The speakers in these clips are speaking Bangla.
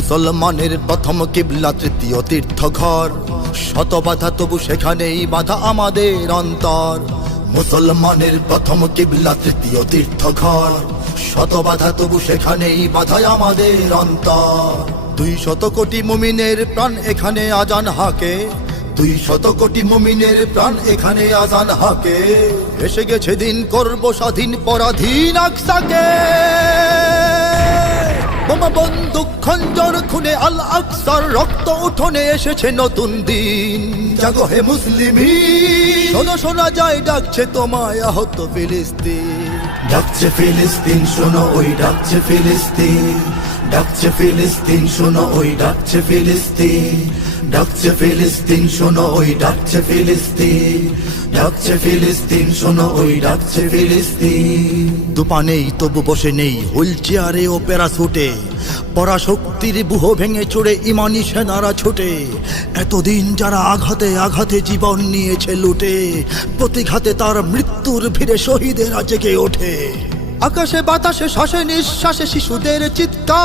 মুসলমানের প্রথম কিবলা তৃতীয় তীর্থঘর, শত বাধা তবু সেখানেই বাধা আমাদের অন্তর। মুসলমানের প্রথম কিবলা তৃতীয় তীর্থঘর, শত বাধা তবু সেখানেই বাধা আমাদের অন্তর। 200 কোটি মুমিনের প্রাণ এখানে আজান হাকে, 200 কোটি মুমিনের প্রাণ এখানে আজান হাকে। এসে গেছে দিন করব স্বাধীন পরাধীন আকসাকে। বোমা বন্দুক খঞ্জর খুনে আল আকসার রক্ত উঠোনে এসেছে নতুন দিন। জাগো হে মুসলিমিন, শোনো শোনা যায় ডাকছে তোমায় আহত ফিলিস্তিন। ডাকছে ফিলিস্তিন শোনো ওই ডাকছে ফিলিস্তিন, ডাকছে ফিলিস্তিন শোনো ওই ডাকছে ফিলিস্তিন, ডাকছে ফিলিস্তিন শোনো ওই ডাকছে ফিলিস্তিন, ডাকছে ফিলিস্তিন শোনো ওই ডাকছে ফিলিস্তিন। দুপা নেই তবু বসে নেই হুইল চেয়ারে ও প্যারাসুটে, পরাশক্তির বুহ ভেঙে চড়ে ইমানি সেনারা ছুটে। এতদিন যারা আঘাতে আঘাতে জীবন নিয়েছে লুটে, প্রতিঘাতে তার মৃত্যুর ভিড়ে শহীদেরা জেগে ওঠে। আকাশে বাতাসে শ্বাসে নিঃশ্বাসে শিশুদের চিৎকার,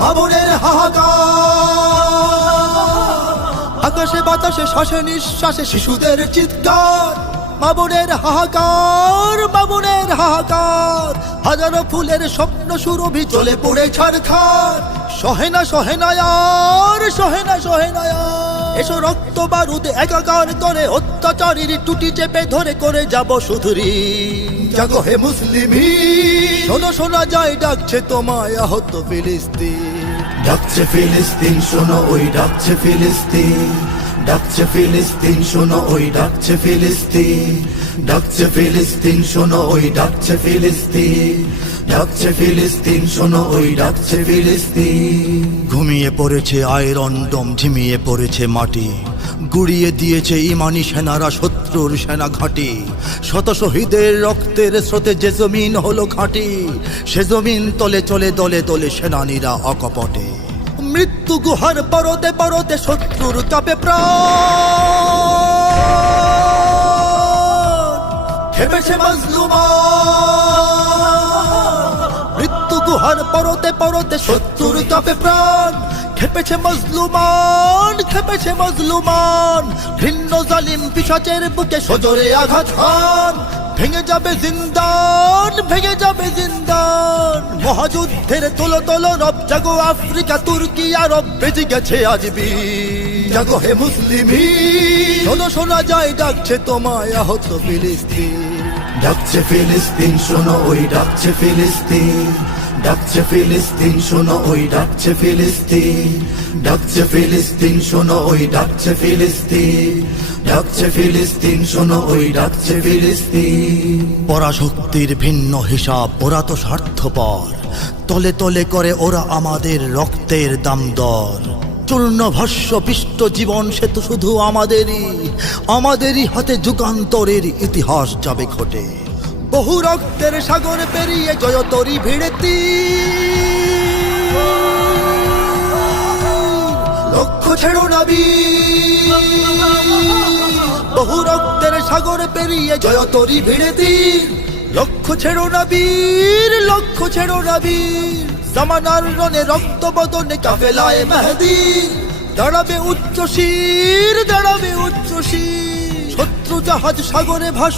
মা বোনের হাহাকার। আকাশে বাতাসে শ্বাসে নিঃশ্বাসে শিশুদের চিৎকার, মা বোনের হাহাকার, মা বোনের হাহাকার। হাজারো ফুলের স্বপ্ন সুরভি চলে পড়ে ছারখার। সহেনা সহেনায়ার, সহেনা সহেনায়ার। এসো রক্ত বারুদ একাকার করে অত্যাচারীর টুটি চেপে ধরে করে যাব শুধুরি। জাগো হে মুসলিমিন, শোনো শোনা যায় ডাকছে তোমায় আহত ফিলিস্তিন। ডাকছে ফিলিস্তিন শোনো ওই ডাকছে ফিলিস্তিন, ডাকছে ফিলিস্তিন শোনো ওই ডাকছে ফিলিস্তিন, ডাকছে ফিলিস্তিন শোনো ওই ডাকছে ফিলিস্তিন, ডাকছে ফিলিস্তিন শোনো ওই ডাকছে ফিলিস্তিন। ঘুমিয়ে পড়েছে আয়রন ডোম, ঝিমিয়ে পড়েছে মাটি, গুড়িয়ে দিয়েছে ইমানি সেনারা শত্রুর সেনা ঘাঁটি। শত শহীদের রক্তের স্রোতে যে জমিন হলো ঘাঁটি, সে জমিন তলে চলে দলে দলে সেনানীরা অকপটে। মৃত্যু গুহার পরতে পরতে শত্রুর কাপে প্রাণ, খেপেছে মাজলুমান। মৃত্যু গুহার পরতে পরতে শত্রুর কাপে প্রাণ, খেপেছে মজলুমান, খেপেছে মজলুমান। ঘৃণ্য জালিম পিশাচের বুকে সজোরে আঘাত হান। ভেঙে যাবে জিন্দান, ভেঙে যাবে জিন্দান। মহাযুদ্ধের তোলো তোলো রব, জাগো আফ্রিকা তুর্কি আরব, বেজে গেছে আজ বীর। জাগো হে মুসলিমিন, শোনো শোনা যায় ডাকছে তোমায় আহত ফিলিস্তিন। ডাকছে ফিলিস্তিন শোনো ওই ডাকছে ফিলিস্তিন, ডাকছে ফিলিস্তিন শোনো ওই ডাকছে ফিলিস্তিন, ডাকছে ফিলিস্তিন শোনো ওই ডাকছে ফিলিস্তিন, ডাকছে ফিলিস্তিন শোনো ওই ডাকছে ফিলিস্তিন। পরাশক্তির ভিন্ন হিসাব, ওরা তো স্বার্থপর, তলে তলে করে ওরা আমাদের রক্তের দাম দর। চূর্ণ ভস্য পিষ্ট জীবন সে তো শুধু আমাদেরই, আমাদেরই হাতে যুগান্তরের ইতিহাস যাবে ঘটে। বহু রক্তের সাগর পেরিয়ে জয়তরি ভিড়েতি, লক্ষ্য ছেড়ো না বীর। বহু রক্তের সাগর পেরিয়ে জয়তরি ভিড়েতি, লক্ষ্য ছেড়ো না বীর, লক্ষ্য ছেড়ো না বীর। জামানার রণে রক্ত বদনে কাফেলায় মেহেদী, দাঁড়াবে উচ্চ শির, দাঁড়াবে উচ্চ শির। শত্রু জাহাজ সাগরে ভাস